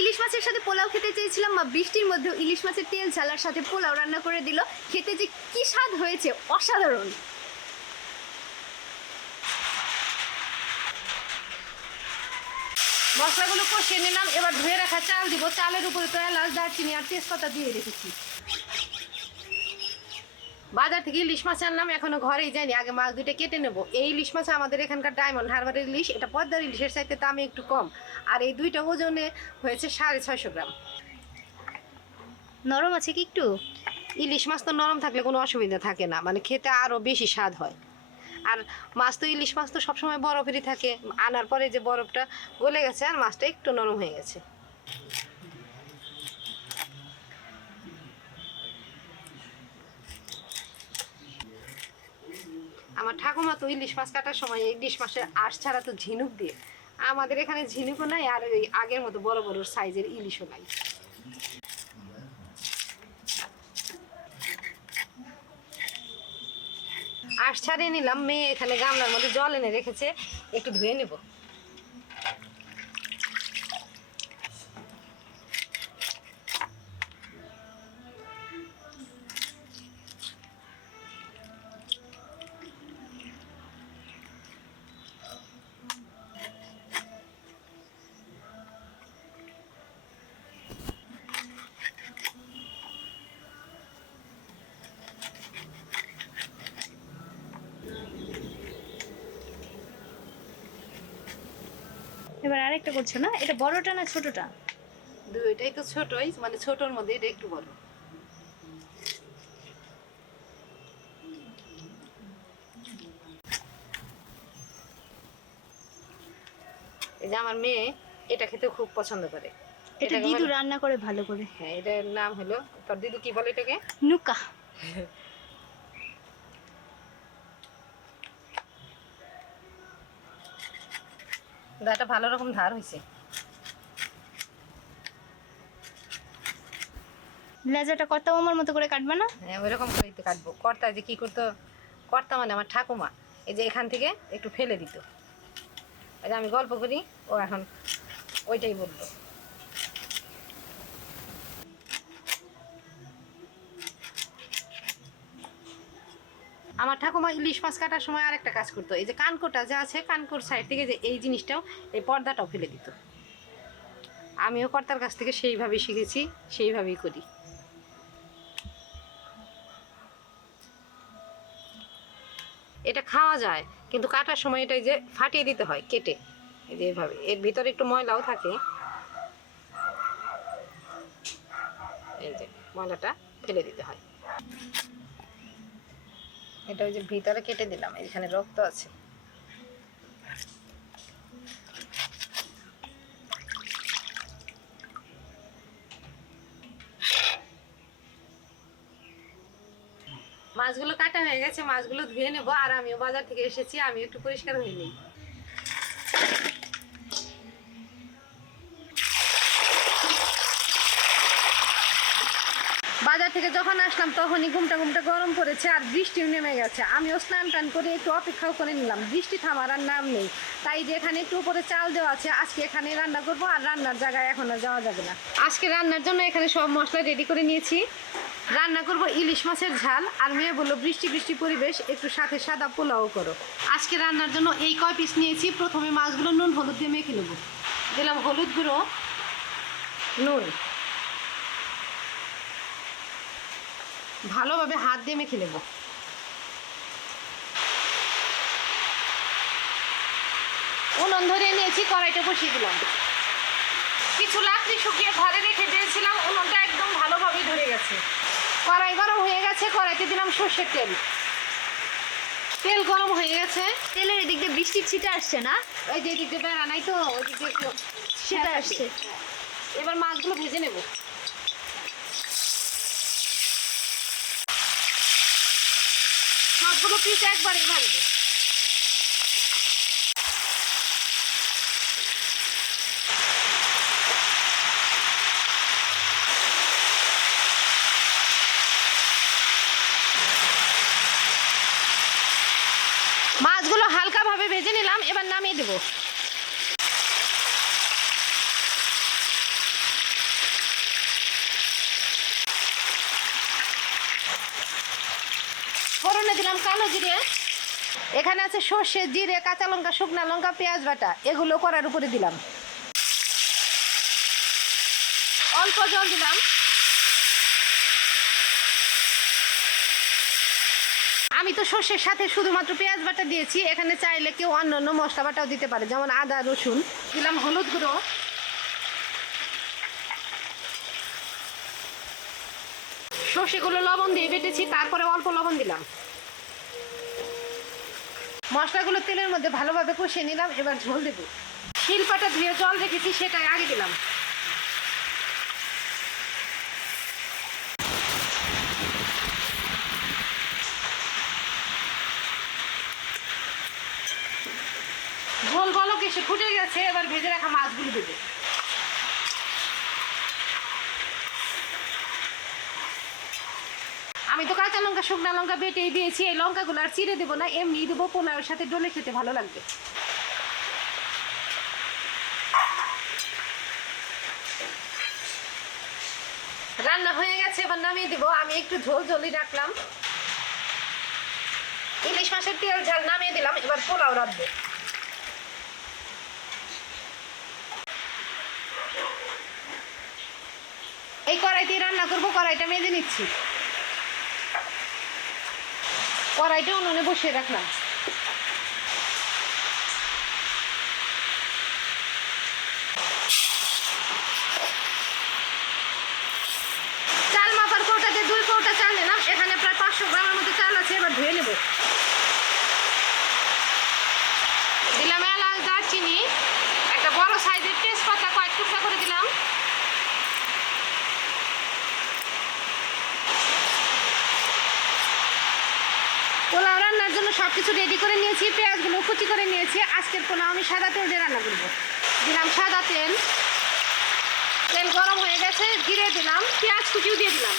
ইলিশ মাছের সাথে পোলাও খেতে চেয়েছিলাম মা, বৃষ্টির মধ্যে ইলিশ মাছের তেল ঝালার সাথে পোলাও রান্না করে দিল। খেতে যে কি স্বাদ হয়েছে, অসাধারণ। মশলাগুলো কষিয়ে নিলাম, এবার ধুয়ে রাখা চাল দিব। চালের উপরে তো এলাচ, দারচিনি আর তেজপাতা দিয়ে রেখেছি। বাজার থেকে ইলিশ মাছ আনলাম, এখনও ঘরেই যায়নি আগে মাছ দুইটা কেটে নেব। এই ইলিশ মাছ আমাদের এখানকার ডায়মন্ড হারবারের ইলিশ, এটা পদ্মার ইলিশের চাইতে দামে একটু কম। আর এই দুইটা ওজনে হয়েছে সাড়ে ছয়শো গ্রাম। নরম আছে কি একটু? ইলিশ মাছ তো নরম থাকলে কোনো অসুবিধা থাকে না মানে খেতে আরও বেশি স্বাদ হয়। আর মাছ তো ইলিশ মাছ তো সবসময় বরফেরই থাকে। আনার পরে যে বরফটা গলে গেছে আর মাছটা একটু নরম হয়ে গেছে। আমার ঠাকুমা তো ইলিশ মাছ কাটার সময় ইলিশ মাছের আঁশ ছাড়া তো ঝিনুক দিয়ে আমাদের এখানে ঝিনুকও নাই আর ওই আগের মতো বড় বড় সাইজের ইলিশও নাই। আর ছাড়িয়ে নিলাম, মেয়ে এখানে গামলার মধ্যে জল এনে রেখেছে, একটু ধুয়ে নেব। এবার আরেকটা করছ না? এটা বড়টা না ছোটটা? দুইটাই তো ছোটই মানে ছোটর মধ্যে এটা একটু বড়। এই যে আমার মেয়ে এটা খেতে খুব পছন্দ করে। এটা দিদু রান্না করে ভালো করে। হ্যাঁ এটার নাম হলো তোর দিদু কি বলে এটাকে? নুকা। দাটা ভালো রকম ধার হয়েছে লেজাটা কর্তা আমার মতো করে কাটবে না? হ্যাঁ ওইরকম করেই তো কাটবো। কর্তা যে কী করতো কর্তা মানে আমার ঠাকুমা এই যে এখান থেকে একটু ফেলে দিত। আমি গল্প করি ও এখন ওইটাই বলল। আমার ঠাকুমা ইলিশ মাছ কাটার সময় আরেকটা কাজ করতো। এই যে কানকোটা যা আছে, কানকোর সাইড থেকে যে এই জিনিসটাও এই পর্দাটাও ফেলে দিত। আমিও কর্তার কাছ থেকে সেইভাবেই শিখেছি, সেইভাবেই করি। এটা খাওয়া যায়, কিন্তু কাটার সময় এটা যে ফাটিয়ে দিতে হয়, কেটে। এই যে এভাবে। এর ভিতরে একটু ময়লাও থাকে। এই যে ময়লাটা ফেলে দিতে হয়। এটা ওই যে ভিতরে কেটে দিলাম, এখানে রক্ত আছে। মাছগুলো কাটা হয়ে গেছে, মাছগুলো ধুয়ে নেব, আর আমিও বাজার থেকে এসেছি আমি একটু পরিষ্কার হয়ে নিই বাজার থেকে যখন আসলাম, তখনই ঘুমটা ঘুমটা গরম পড়েছে আর বৃষ্টিও নেমে গেছে। আমিও স্নান টান করে একটু অপেক্ষাও করে নিলাম। বৃষ্টি থামার আর নাম নেই। তাই যে এখানে একটু উপরে চাল দেওয়া আছে, আজকে এখানে রান্না করব আর রান্নার জায়গায় এখন আর যাওয়া যাবে না। আজকে রান্নার জন্য এখানে সব মশলা রেডি করে নিয়েছি। রান্না করব ইলিশ মাছের ঝাল আর মেয়ে বলল, বৃষ্টি বৃষ্টি পরিবেশ, একটু সাথে সাদা পোলাও করো। আজকে রান্নার জন্য এই কয় পিস নিয়েছি। প্রথমে মাছগুলো নুন, হলুদ দিয়ে মেখে নেব। দিলাম হলুদ গুঁড়ো, নুন। ভালোভাবে হাত দিয়ে মেখে নেব। উনুন ধরে নিয়েছি কড়াইটা বসিয়ে দিলাম। কিছু লাকড়ি শুকিয়ে ঘরে রেখে দিয়েছিলাম উনুনটা একদম ভালোভাবে ধরে গেছে। কড়াই গরম হয়ে গেছে কড়াইতে দিলাম সর্ষের তেল। তেল গরম হয়ে গেছে। তেলের এদিক দিয়ে বৃষ্টির ছিটা আসছে না? ওই যে এদিক দিয়ে বেড়া নাই তো ওই দিক দিয়ে একটু সেটা আসছে। এবার মাছগুলো ভেজে নেব। সবগুলো পিস একবারে ভাজবো মাছগুলো হালকাভাবে ভেজে নিলাম এবার নামিয়ে দেবো। দিলাম কালো জিরে। এখানে আছে সর্ষে, জিরে, কাঁচা লঙ্কা, শুকনা লঙ্কা, পেঁয়াজ বাটা। এগুলো করার উপরে দিলাম। অল্প জল দিলাম। আমি তো সর্ষের সাথে শুধুমাত্র পেঁয়াজ বাটা দিয়েছি। এখানে চাইলে কেউ অন্য অন্য মশলা বাটাও দিতে পারে, যেমন আদা, রসুন। দিলাম হলুদ গুঁড়ো। সর্ষেগুলো লবণ দিয়ে বেটেছি, তারপরে অল্প লবণ দিলাম। মশলাগুলো তেলের মধ্যে ভালোভাবে কষিয়ে নিলাম, এবার ঝোল দেব। শিলপাটা ধুয়ে জল রেখেছি, সেটাই আগে দিলাম। ঝোল বলক এসে ফুটে গেছে, এবার ভেজে রাখা মাছগুলো দেবে। আমি তো কাঁচা লঙ্কা, শুকনা লঙ্কা বেটেই দিয়েছি। এই লঙ্কাগুলো আর চিড়ে দেবো না, এমনি দেবো পোলাওয়ের সাথে ডলে খেতে ভালো লাগবে। রান্না হয়ে গেছে, এবার নামিয়ে দিব। আমি একটু ঝোল ঝোলই রাখলাম। ইলিশ মাছের তেল, ঝাল নামিয়ে দিলাম, এবার পোলাও রাখব এই কড়াইতে রান্না করব, কড়াইটা মেজে নিচ্ছি। কড়াইটা উনুনে বসিয়ে রাখলাম। চাল মাপার কৌটাতে দুই কৌটা চাল নিলাম, এখানে প্রায় পাঁচশো গ্রামের মতো চাল আছে, এবার ধুয়ে নেব। দিলাম এলাচ, দারচিনি, একটা বড় সাইজের তেজপাতা কয়েক টুকরা করে দিলাম পোলাও রান্নার জন্য সব কিছু রেডি করে নিয়েছি পেঁয়াজগুলো কুচি করে নিয়েছি। আজকের পোলাও আমি সাদা তেল দিয়ে রান্না করব। দিলাম সাদা তেল। তেল গরম হয়ে গেছে, জিরে দিলাম, পেঁয়াজ কুচিও দিয়ে দিলাম।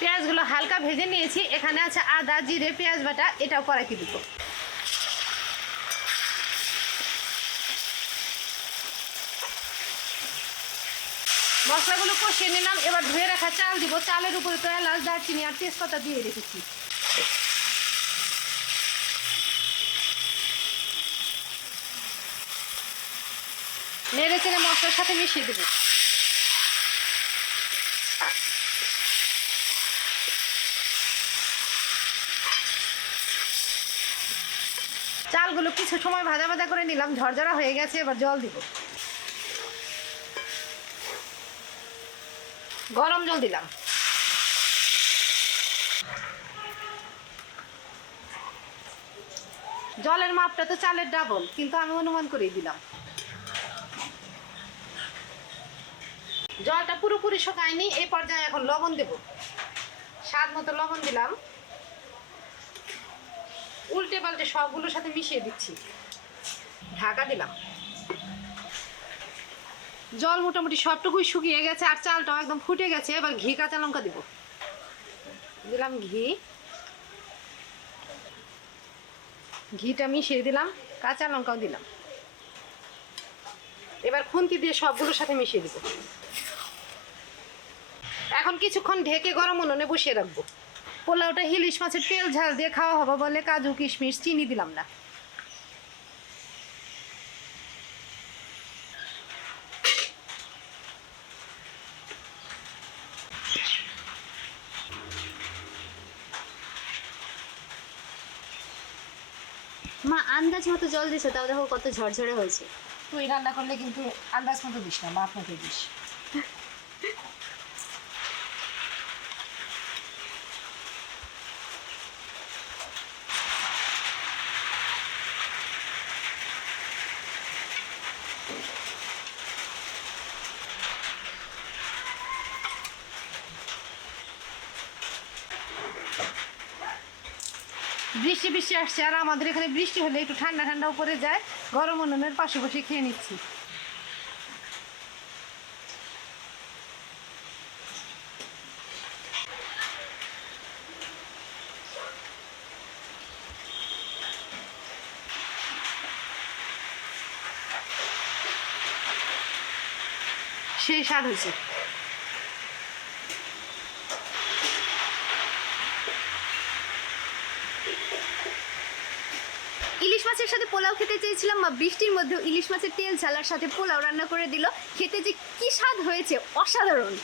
পেঁয়াজগুলো হালকা ভেজে নিয়েছি, এখানে আছে আদা, জিরে, পেঁয়াজ বাটা, এটাও কড়াইতে দিব। মশলাগুলো কষিয়ে নিলাম, এবার ধুয়ে রাখা চাল দিব। চালের উপরে তো এলাচ, দারচিনি আর তেজপাতা দিয়ে রেখেছি। নেড়ে চেড়ে মশলার সাথে মিশিয়ে দেবো। চালগুলো কিছু সময় ভাজা ভাজা করে নিলাম, ঝরঝরা হয়ে গেছে, এবার জল দিব। গরম জল দিলাম। জলের মাপটা তো চালের ডাবল কিন্তু আমি অনুমান করেই দিলাম। জলটা পুরোপুরি শুকায়নি এই পর্যায়ে এখন লবণ দেব। স্বাদ মতো লবণ দিলাম। উল্টে পাল্টে সবগুলোর সাথে মিশিয়ে দিচ্ছি। ঢাকা দিলাম। জল মোটামুটি সবটুকুই শুকিয়ে গেছে আর চালটাও একদম ফুটে গেছে। এবার ঘি, কাঁচা লঙ্কা দিব। দিলাম ঘি। ঘিটা মিশিয়ে দিলাম, কাঁচা লঙ্কাও দিলাম। এবার খুন্তি দিয়ে সবগুলোর সাথে মিশিয়ে দিব। এখন কিছুক্ষণ ঢেকে গরম উনুনে বসিয়ে রাখব। পোলাওটা ইলিশ মাছের তেল ঝাল দিয়ে খাওয়া হবে বলে কাজু, কিশমিশ, চিনি দিলাম না। মা, আন্দাজ মতো জল দিছে, তাও দেখো কত ঝরঝরে হয়েছে। তুই রান্না করলে কিন্তু আন্দাজ মতো দিস না মাপ মতো দিস। বৃষ্টি বৃষ্টি আসছে, আর আমাদের এখানে বৃষ্টি হলে একটু ঠান্ডা ঠান্ডা উপরে যায়। গরম উনুনের পাশে বসে খেয়ে নিচ্ছি। সেই স্বাদ হয়েছে। মাছের সাথে পোলাও খেতে চেয়েছিলাম, মা বৃষ্টির মধ্যেও ইলিশ মাছের তেল ঝালার সাথে পোলাও রান্না করে দিল। খেতে যে কি স্বাদ হয়েছে, অসাধারণ।